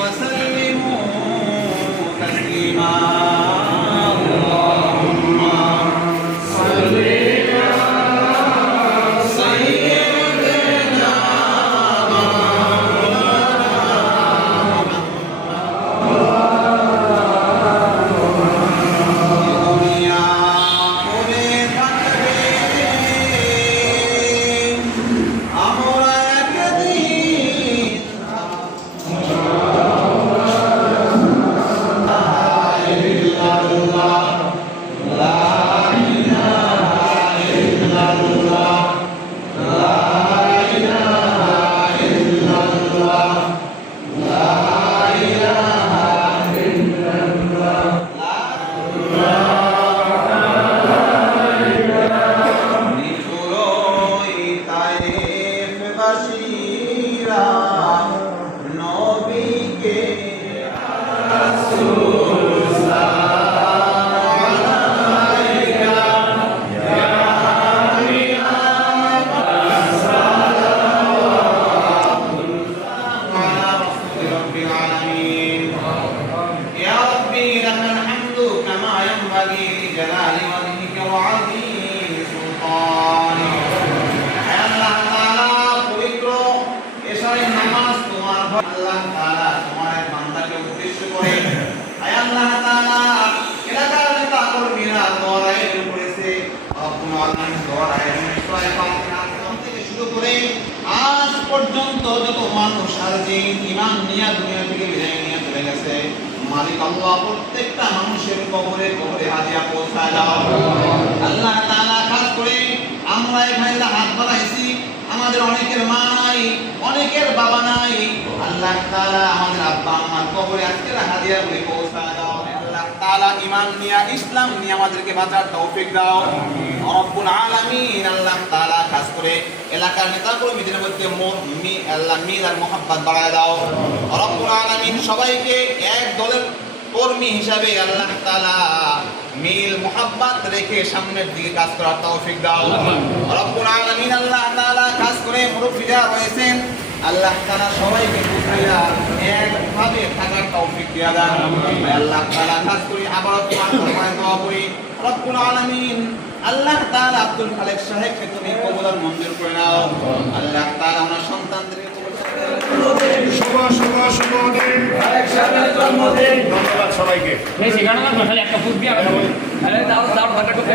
忘れもたきます Brasil. كما ينبغي لجلال وجهك وعظيم سلطانك আল্লাহ তাআলা পবিত্র এশারের নামাজ তোমার আল্লাহ তাআলা তোমার এক বান্দাকে উদ্দেশ্য করে আয় আল্লাহ তাআলা এলাকার নেতা কর্মীরা দোয়ার আয়োজন করেছে কোনো অনলাইন দোয়ার আয়োজন থেকে শুরু করে আজ পর্যন্ত যত মানুষ সারা দিন ইমান নিয়ে দুনিয়া থেকে বিদায় নিয়ে চলে গেছে মালিক আল্লাহ প্রত্যেকটা মানুষের কবরে কবরে পৌঁছায় দাও। আল্লাহ তাআলা খাস করে আমরা এখানে হাত বাড়াইছি, আমাদের অনেকের মা নাই, অনেকের বাবা নাই। আল্লাহ তাআলা আমাদের আব্বা আম্মার কবরে আজকে পৌঁছায় দাও। নিয়ে, ইসলাম আমাদেরকে বাঁচার তৌফিক দাও। আলামিন, আল্লাহ করে এলাকার মধ্যে আল্লাহ মিল আর মোহাব্বত বাড়ায় দাও। রব্বুল সবাইকে এক দলের কর্মী হিসাবে আল্লাহ তাআলা মিল, মোহাব্বত রেখে সামনের দিকে কাজ করার তৌফিক দাও। রব্বুল আলামিন আল্লাহ তাআলা কাজ করে মুরব্বিরা রয়েছেন। আল্লাহ তাআলা সবাইকে বুঝাইয়া একভাবে থাকার তৌফিক দিয়া দেন। আল্লাহ তাআলা কাজ করি আবার তোমার দোয়া করি। রব্বুল আলামিন, আল্লাহ তাআলা আব্দুল খালেক সাহেবকে তুমি কবুলার মঞ্জুর করে নাও। আল্লাহ তাআলা আমার সন্তানদেরকে কবুল করে শুভ শুভ দিন ধন্যবাদ সবাইকে। একটা ফুট দিয়ে দাও দাও করতে